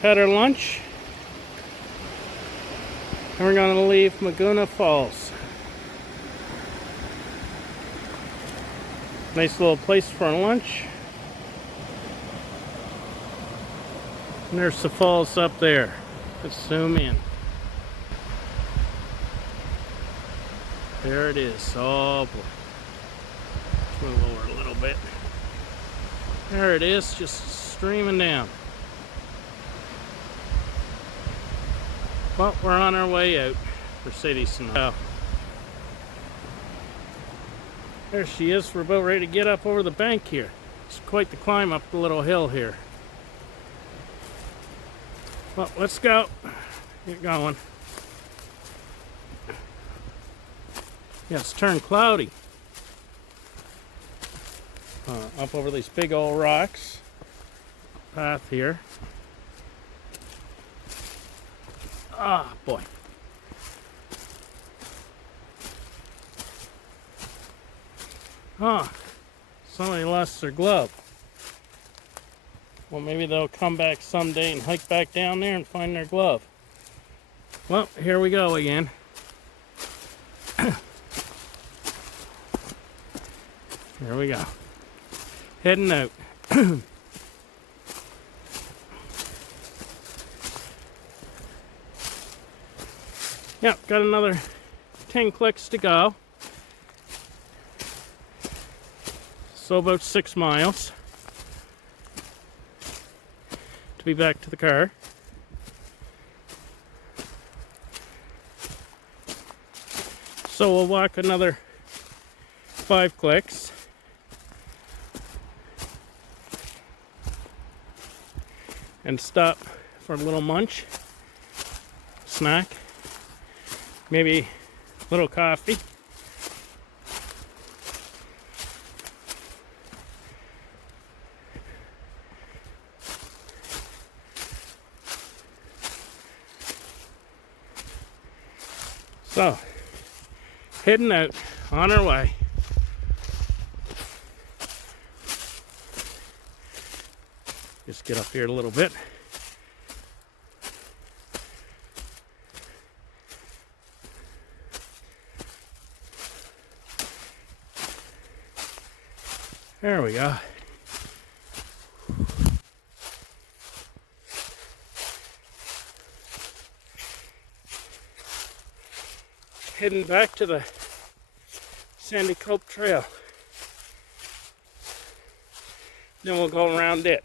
had our lunch, and we're going to leave Meguma Falls. Nice little place for lunch. And there's the falls up there. Let's zoom in. There it is. Oh boy. Let's move over a little bit. There it is, just streaming down. Well, we're on our way out for City Snow. There she is. We're about ready to get up over the bank here. It's quite the climb up the little hill here. Well, let's go. Get going. Yeah, it's turned cloudy. Up over these big old rocks. Path here. Ah, boy. Somebody lost their glove. Well, maybe they'll come back someday and hike back down there and find their glove. Well, here we go again. Here we go. Heading out. Yep, got another 10 clicks to go. So about 6 miles to be back to the car. So we'll walk another 5 clicks. And stop for a little munch, snack, maybe a little coffee. So, heading out on our way. Just get up here a little bit. There we go. Heading back to the Sandy Cope Trail. Then we'll go around it.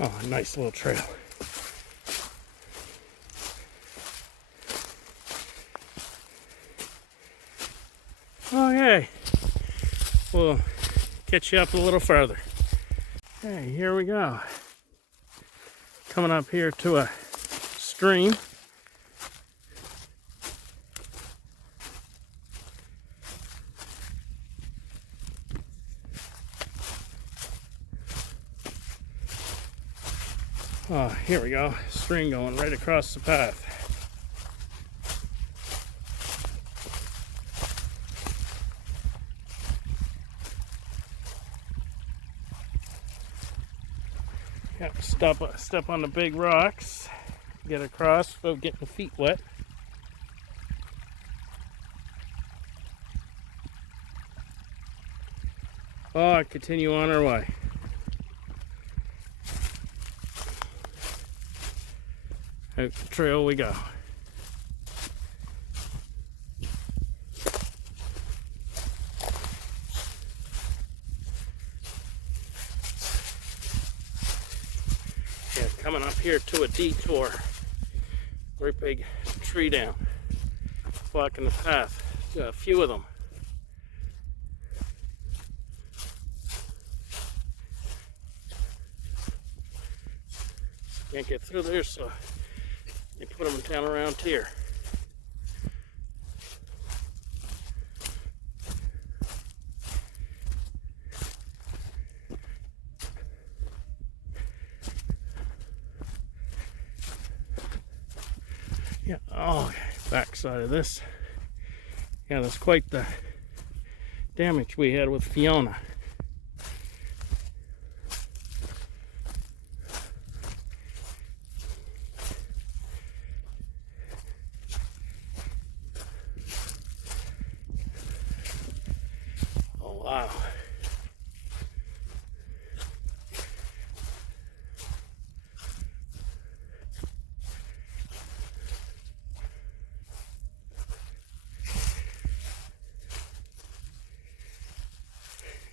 Oh, a nice little trail. Okay, we'll catch you up a little further. Okay, here we go. Coming up here to a stream. Oh, here we go. Stream going right across the path. Yep, step on the big rocks. Get across without getting the feet wet. Oh, continue on our way. Out the trail we go. Yeah, coming up here to a detour. Great big tree down, blocking the path. Got a few of them. Can't get through there, so they put them down around here. Yeah, oh, backside of this. Yeah, that's quite the damage we had with Fiona. Oh, wow.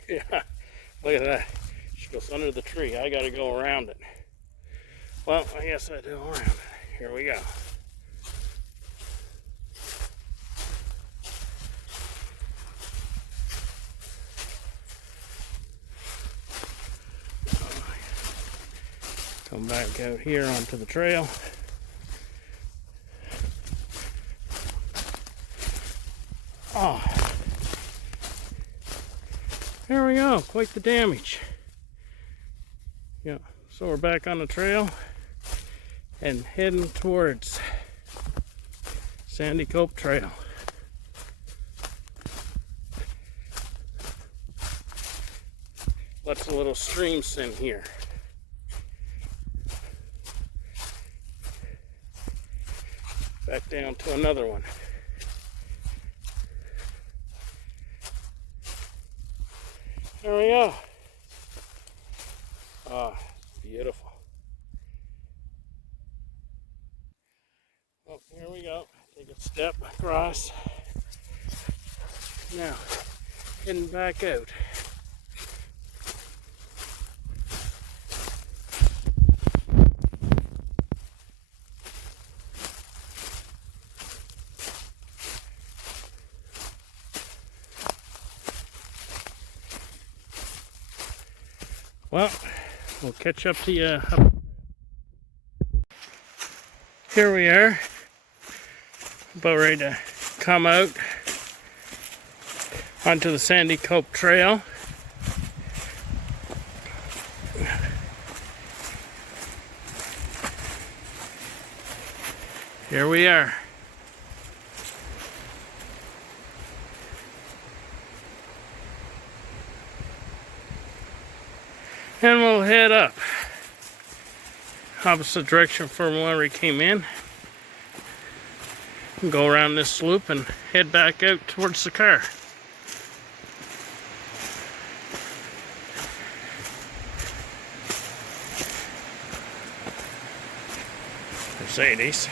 Yeah, look at that. She goes under the tree. I gotta go around it. Well, I guess I do around it. Here we go. Come back out here onto the trail. Oh, there we go. Quite the damage. Yeah, so we're back on the trail and heading towards Sandy Cope Trail. Lots of little streams in here. Back down to another one. There we go. Ah, beautiful. Oh, here we go. Take a step across. Now, heading back out. Well, we'll catch up to you. Here we are, about ready to come out onto the Sandy Cope Trail. Here we are. And we'll head up opposite direction from where we came in. Go around this loop and head back out towards the car. Mercedes.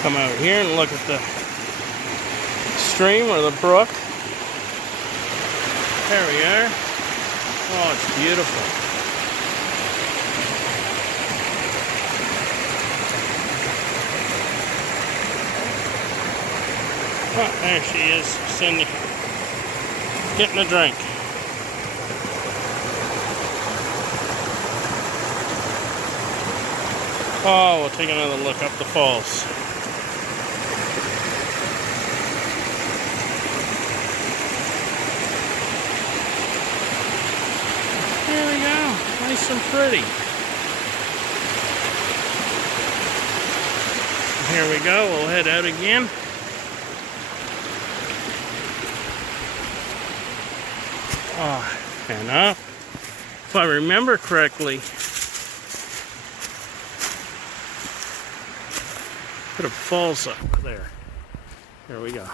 Come out here and look at the stream or the brook. There we are. Oh, it's beautiful. Oh, there she is, Cindy, getting a drink. Oh, we'll take another look up the falls. Nice and pretty. Here we go, we'll head out again. Oh, and up. If I remember correctly, put a falls up there. Here we go.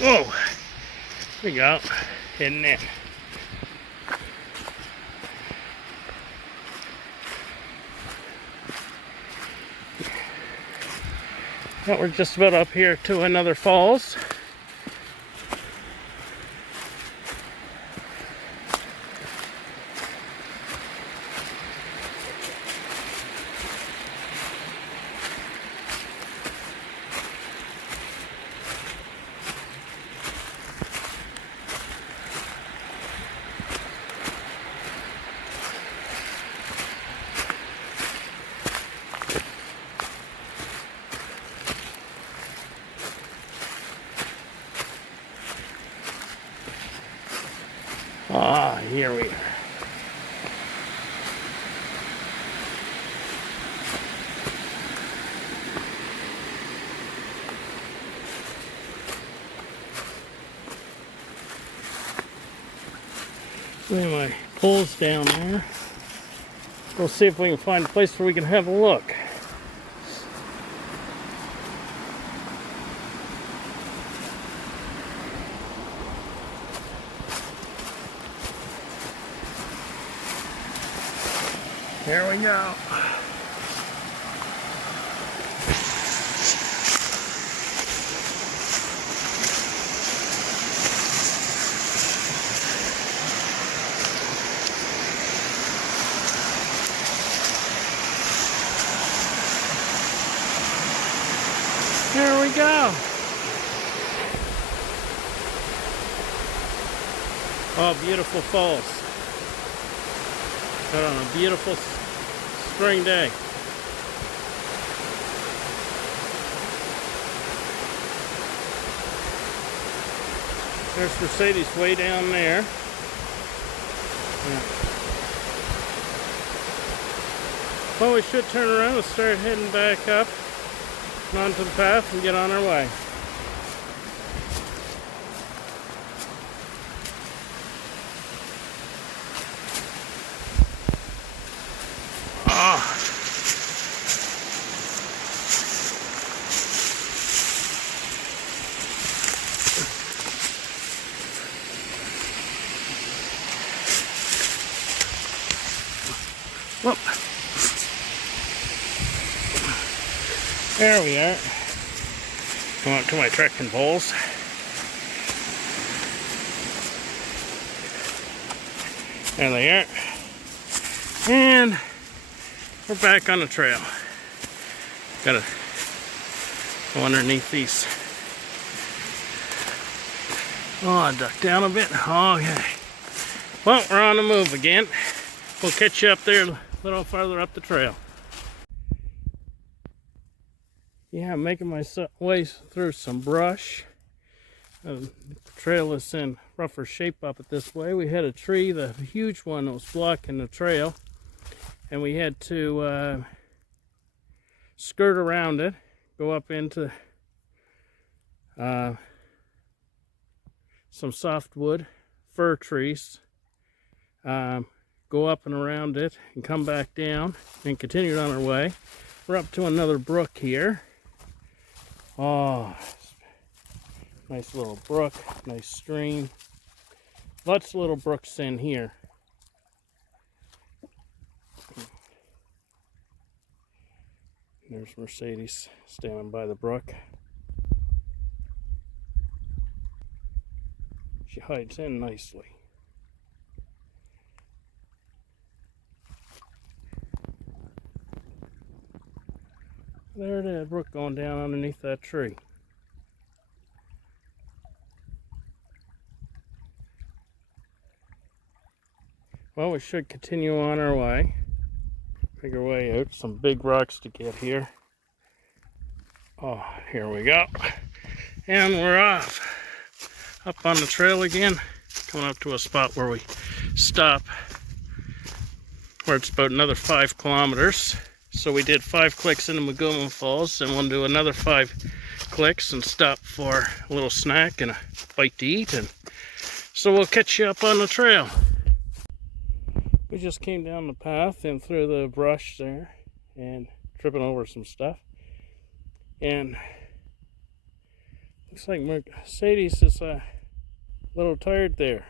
Whoa, here we go, heading in. Now we're just about up here to another falls. Ah, here we are. Lay my poles down there. We'll see if we can find a place where we can have a look. Here we go. Here we go. Oh, beautiful falls. Out on a beautiful spring day. There's Mercedes way down there. Yeah. Well, we should turn around and start heading back up onto the path and get on our way. Whoop. There we are. Going up to my trekking poles. There they are. And we're back on the trail. Gotta go underneath these. Oh, duck down a bit. Okay. Well, we're on the move again. We'll catch you up there a little farther up the trail. Yeah, I'm making my way through some brush. The trail is in rougher shape up it this way. We had a tree, the huge one that was blocking the trail, and we had to skirt around it, go up into some softwood, fir trees, go up and around it and come back down and continue on our way. We're up to another brook here. Oh, nice little brook, nice stream. Lots of little brooks in here. There's Mercedes standing by the brook. She hides in nicely. There it is, brook going down underneath that tree. Well, we should continue on our way. Make our way out. Some big rocks to get here. Oh, here we go. And we're off. Up on the trail again. Coming up to a spot where we stop. Where it's about another 5 kilometers. So we did 5 clicks into Meguma Falls, and we'll do another 5 clicks and stop for a little snack and a bite to eat. And so we'll catch you up on the trail. We just came down the path and through the brush there and tripping over some stuff. And looks like Mercedes is a little tired there,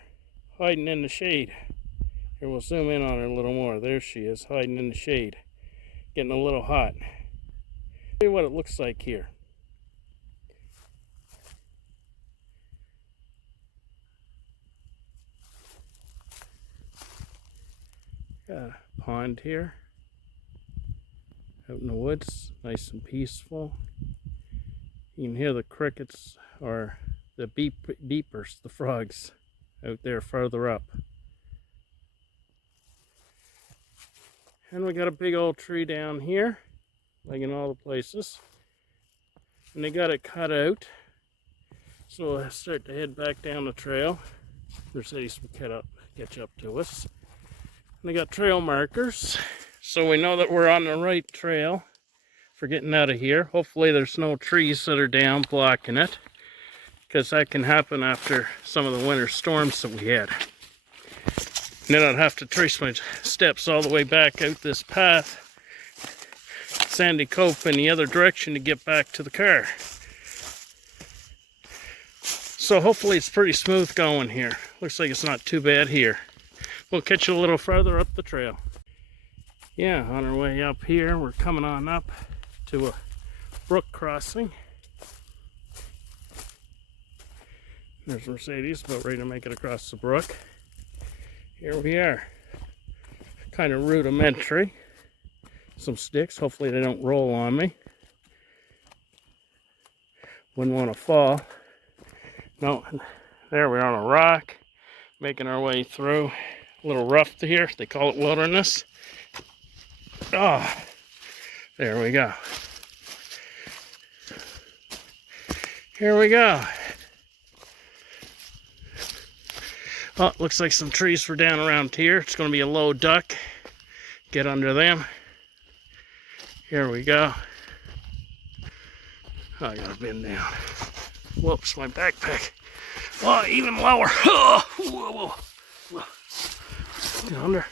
hiding in the shade. Here, we'll zoom in on her a little more. There she is, hiding in the shade. Getting a little hot. Tell you what it looks like here. Got a pond here. Out in the woods, nice and peaceful. You can hear the crickets or the beepers, the frogs, out there farther up. And we got a big old tree down here, like in all the places. And they got it cut out. So we'll start to head back down the trail. Mercedes will catch up to us. And they got trail markers, so we know that we're on the right trail for getting out of here. Hopefully there's no trees that are down blocking it, because that can happen after some of the winter storms that we had. And then I'd have to trace my steps all the way back out this path, Sandy Cove, in the other direction to get back to the car. So hopefully it's pretty smooth going here. Looks like it's not too bad here. We'll catch you a little further up the trail. Yeah, on our way up here, we're coming on up to a brook crossing. There's Mercedes about ready to make it across the brook. Here we are. Kind of rudimentary. Some sticks, hopefully they don't roll on me. Wouldn't want to fall. No, there we are on a rock, making our way through. A little rough here, they call it wilderness. Oh, there we go. Here we go. Oh, looks like some trees were down around here. It's going to be a low duck. Get under them. Here we go. Oh, I got to bend down. Whoops, my backpack. Oh, even lower. Oh, whoa, whoa. Get under.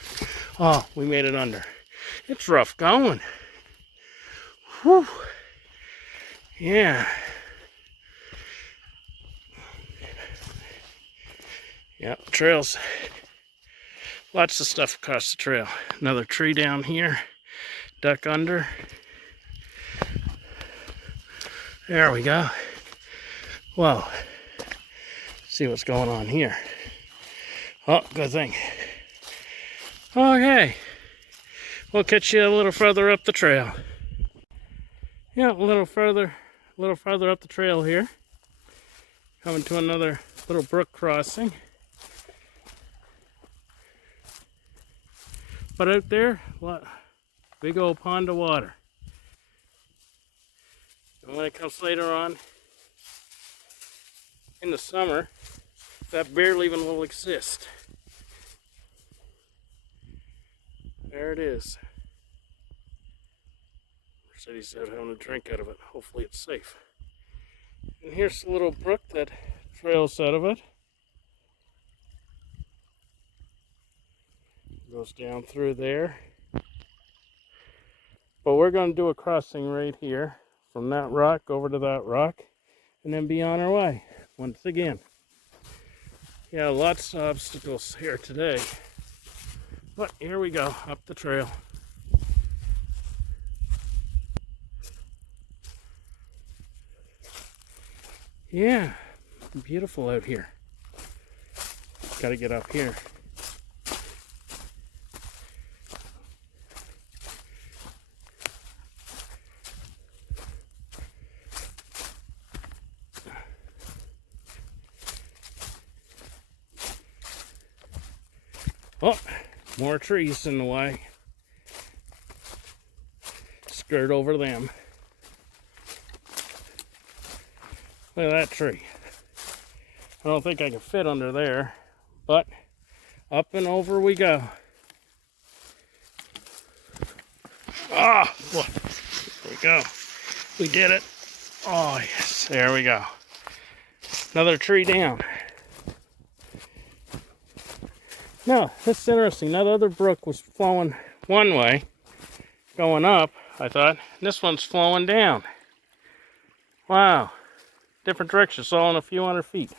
Oh, we made it under. It's rough going. Whew. Yeah. Yeah, trails. Lots of stuff across the trail. Another tree down here. Duck under. There we go. Whoa. See what's going on here. Oh, good thing. Okay. We'll catch you a little further up the trail. Yeah, a little further up the trail here. Coming to another little brook crossing. But out there, big old pond of water. And when it comes later on in the summer, that barely even will exist. There it is. Mercedes out having a drink out of it. Hopefully it's safe. And here's the little brook that trails out of it. Goes down through there. But we're going to do a crossing right here from that rock over to that rock and then be on our way once again. Yeah, lots of obstacles here today. But here we go, up the trail. Yeah, beautiful out here. Got to get up here. Oh, more trees in the way. Skirt over them. Look at that tree. I don't think I can fit under there, but up and over we go. Ah, look, there we go. We did it. Oh yes, there we go. Another tree down. Now, this is interesting. That other brook was flowing one way, going up, I thought. This one's flowing down. Wow. Different directions, all in a few hundred feet.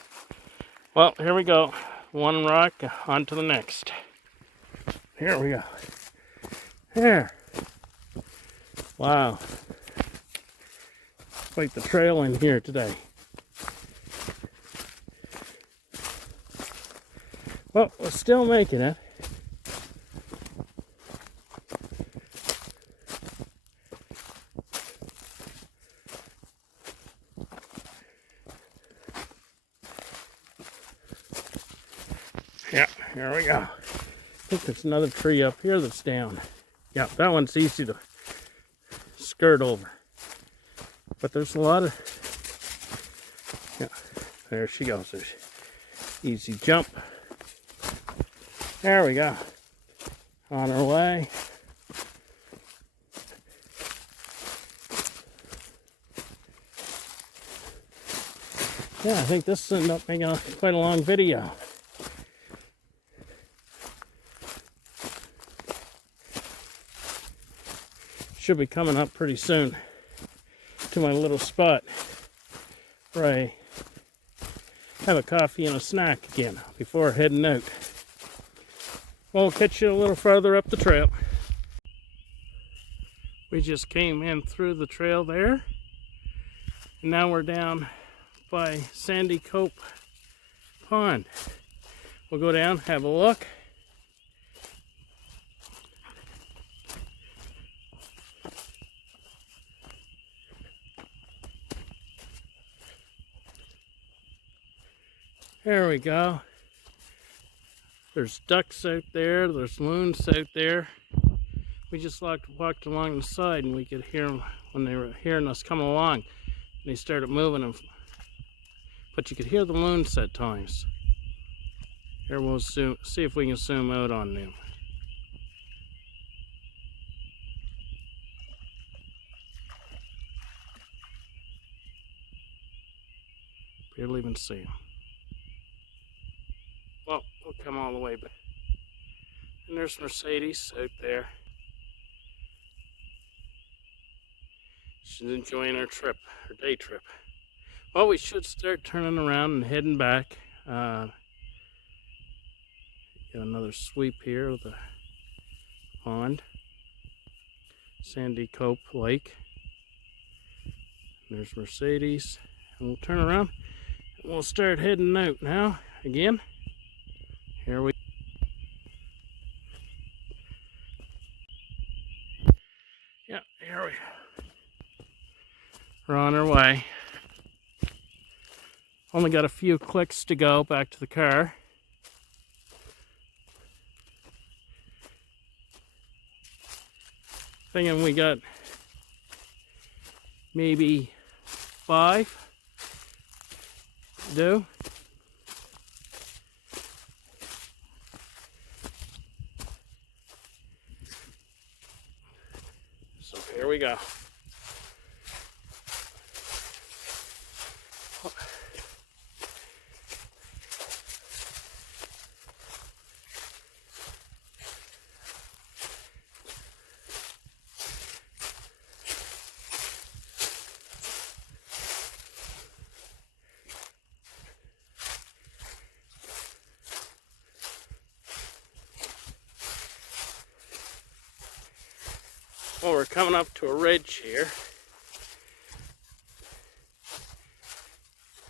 Well, here we go. One rock onto the next. Here we go. There. Wow. Quite the trail in here today. Well, we're still making it. There we go. I think there's another tree up here that's down. Yeah, that one's easy to skirt over. But there's a lot of... Yeah, there she goes. There's easy jump. There we go. On our way. Yeah, I think this ended up making quite a long video. Should be coming up pretty soon to my little spot where I have a coffee and a snack again before heading out. We'll catch you a little farther up the trail. We just came in through the trail there, and now we're down by Sandy Cope Pond. We'll go down, have a look. There we go. There's ducks out there, there's loons out there. We just walked along the side and we could hear them when they were hearing us coming along. They started moving, but you could hear the loons at times. Here we'll see if we can zoom out on them. Barely even see them. Well, we'll come all the way back. And there's Mercedes out there. She's enjoying her trip, her day trip. Well, we should start turning around and heading back. Got another sweep here of the pond. Sandy Cope Lake. There's Mercedes. And we'll turn around and we'll start heading out now again. Here we Yeah, here we're on our way. Only got a few clicks to go back to the car. Thinking we got maybe 5 to do. So here we go. Well, we're coming up to a ridge here,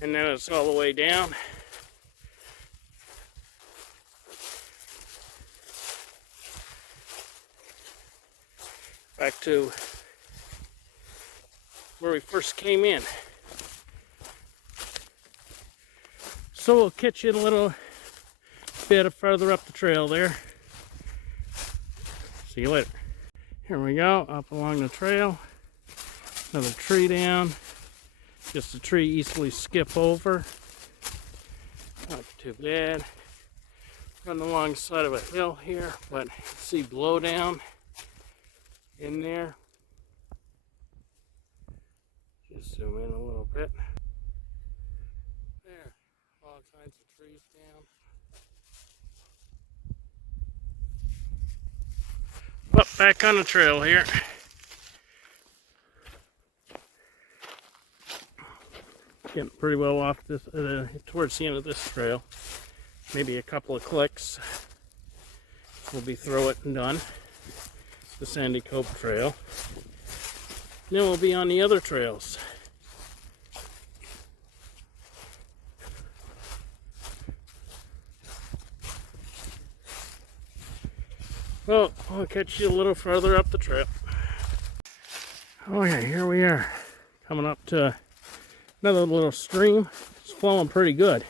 and then it's all the way down. Back to where we first came in. So we'll catch you in a little bit further up the trail there. See you later. Here we go, up along the trail. Another tree down. Just a tree easily skip over. Not too bad. Running alongside of a hill here, but you can see blowdown in there. Just zoom in a little bit. There, all kinds of trees down. Well, back on the trail here. Getting pretty well off this, towards the end of this trail. Maybe a couple of clicks. We'll be through it and done. The Sandy Cope Trail. And then we'll be on the other trails. Well, I'll catch you a little further up the trail. Okay, here we are. Coming up to another little stream. It's flowing pretty good.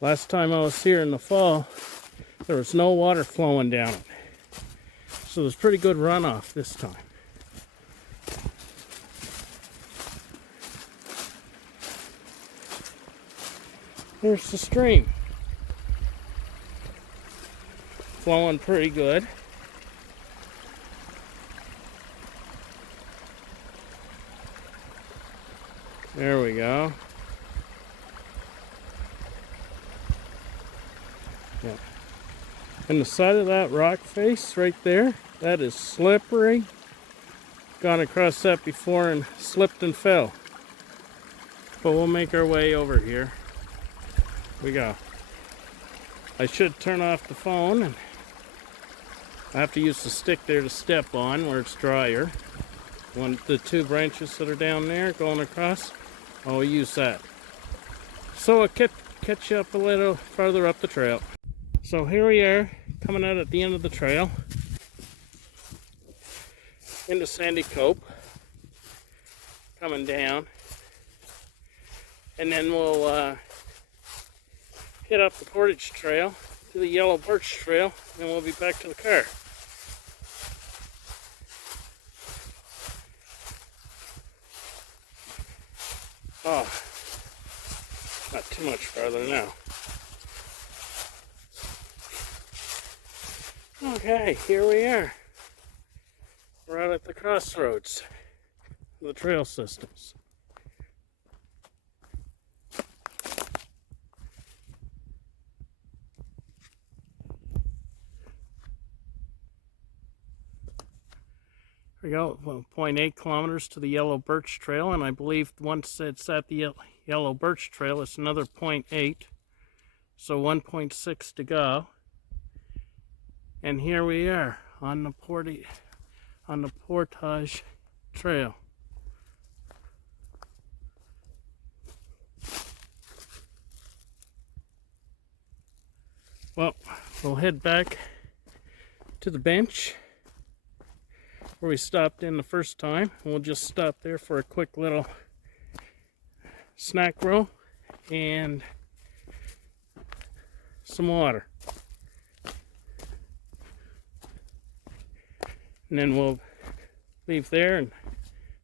Last time I was here in the fall, there was no water flowing down it. So there's pretty good runoff this time. There's the stream. Flowing pretty good. There we go. Yeah. And the side of that rock face right there, that is slippery. Gone across that before and slipped and fell. But we'll make our way over here. We go. I should turn off the phone, and I have to use the stick there to step on where it's drier. The two branches that are down there going across, I'll use that. So I'll catch you up a little farther up the trail. So here we are, coming out at the end of the trail into Sandy Cope, coming down, and then we'll hit up the Portage Trail to the Yellow Birch Trail, and we'll be back to the car. Oh, not too much farther now. Okay, here we are. We're out at the crossroads of the trail systems. We go 1.8 kilometers to the Yellow Birch Trail, and I believe once it's at the Yellow Birch Trail, it's another 0.8, so 1.6 to go. And here we are on the Portage Trail. Well, we'll head back to the bench where we stopped in the first time. We'll just stop there for a quick little snack roll and some water. And then we'll leave there and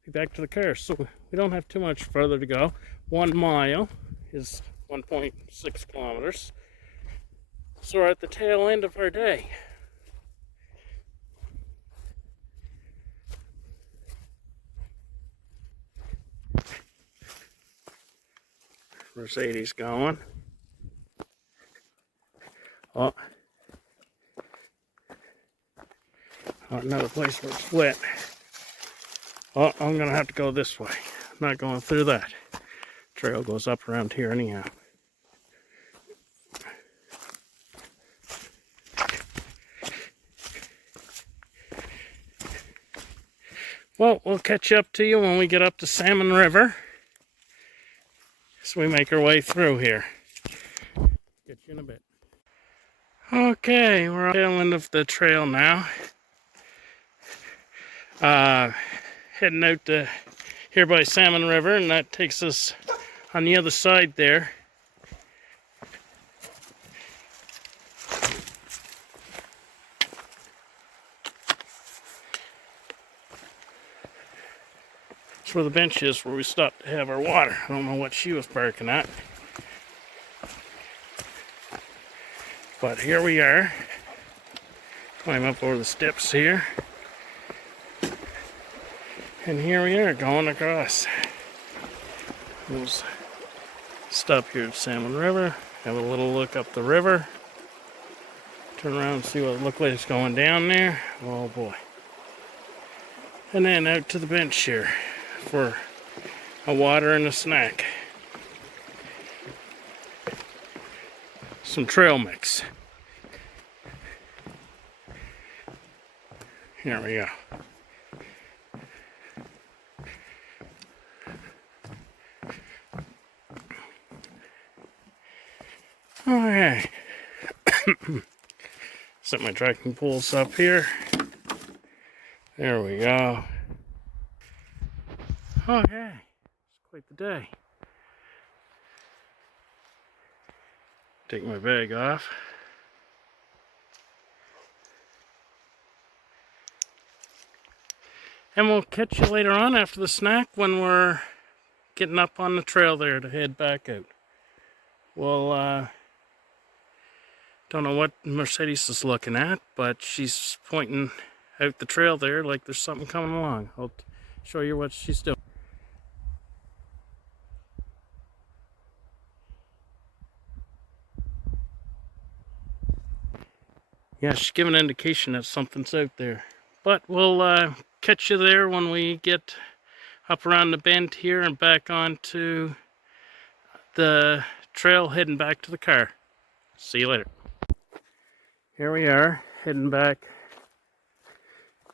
be back to the car. So we don't have too much further to go. 1 mile is 1.6 kilometers. So we're at the tail end of our day. Mercedes going. Oh, another place where it's wet. Oh, I'm gonna have to go this way. I'm not going through that. Trail goes up around here anyhow. Well, we'll catch up to you when we get up to Salmon River. So we make our way through here. Get you in a bit. Okay, we're on the tail end of the trail now. Heading out to here by Salmon River, and that takes us on the other side there. That's where the bench is, where we stopped to have our water. I don't know what she was barking at. But here we are. Climb up over the steps here. And here we are, going across. We'll stop here at Salmon River, have a little look up the river. Turn around and see what it looks like it's going down there. Oh boy. And then out to the bench here for a water and a snack. Some trail mix. Here we go. Okay. Set my trekking poles up here. There we go. Okay. It's quite the day. Take my bag off. And we'll catch you later on after the snack when we're getting up on the trail there to head back out. Well, don't know what Mercedes is looking at, but she's pointing out the trail there like there's something coming along. I'll show you what she's doing. Yeah, she's giving an indication that something's out there. But we'll catch you there when we get up around the bend here and back onto the trail heading back to the car. See you later. Here we are, heading back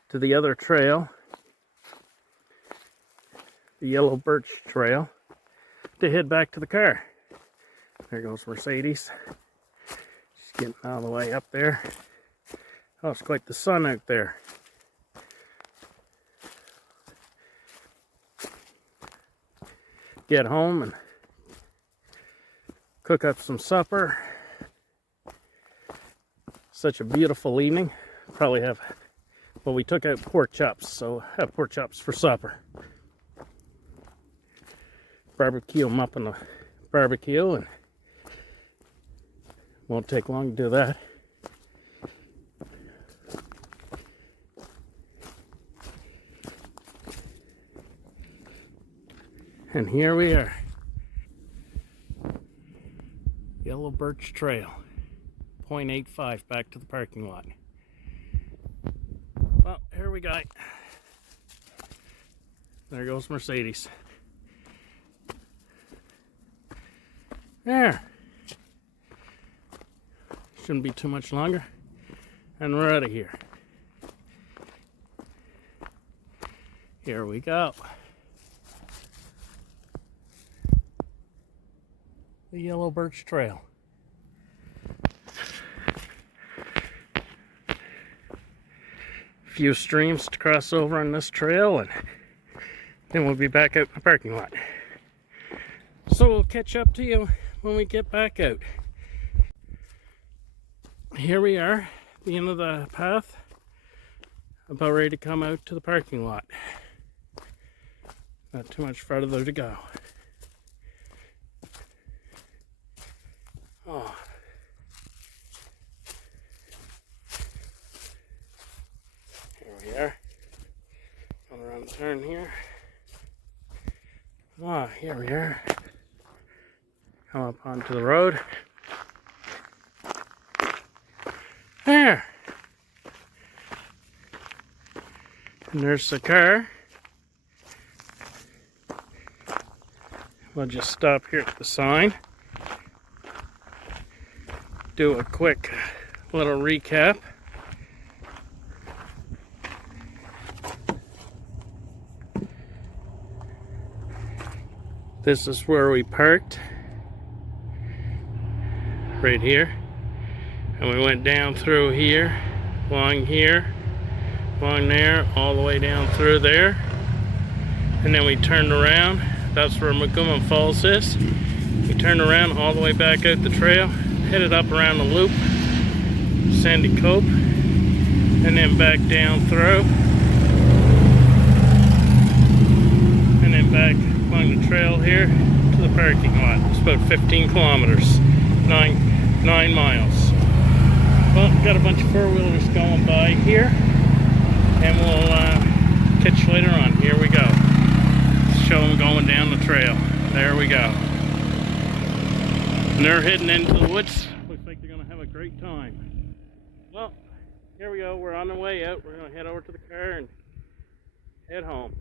to the other trail, the Yellow Birch Trail, to head back to the car. There goes Mercedes. She's getting all the way up there. Oh, it's quite the sun out there. Get home and cook up some supper. Such a beautiful evening. Probably have, well, we took out pork chops, so have pork chops for supper. Barbecue them up in the barbecue, and won't take long to do that. And here we are. Yellow Birch Trail. 0.85 back to the parking lot. Well, here we go. There goes Mercedes. There. Shouldn't be too much longer. And we're out of here. Here we go. The Yellow Birch Trail. Few streams to cross over on this trail, and then we'll be back out in the parking lot. So we'll catch up to you when we get back out. Here we are, at the end of the path, about ready to come out to the parking lot. Not too much further to go. Oh. Here we are. Going around the turn here. Ah, here we are. Come up onto the road. There. And there's the car. We'll just stop here at the sign. Do a quick little recap. This is where we parked, right here, and we went down through here, along there, all the way down through there, and then we turned around. That's where Meguma Falls is. We turned around all the way back out the trail, headed up around the loop, Sandy Cope, and then back down through, and then back along the trail here to the parking lot. It's about 15 kilometers, 9 miles. Well, got a bunch of four-wheelers going by here, and we'll catch you later on. Here we go. Show them going down the trail. There we go. And they're heading into the woods. Looks like they're going to have a great time. Well, here we go. We're on the way out. We're going to head over to the car and head home.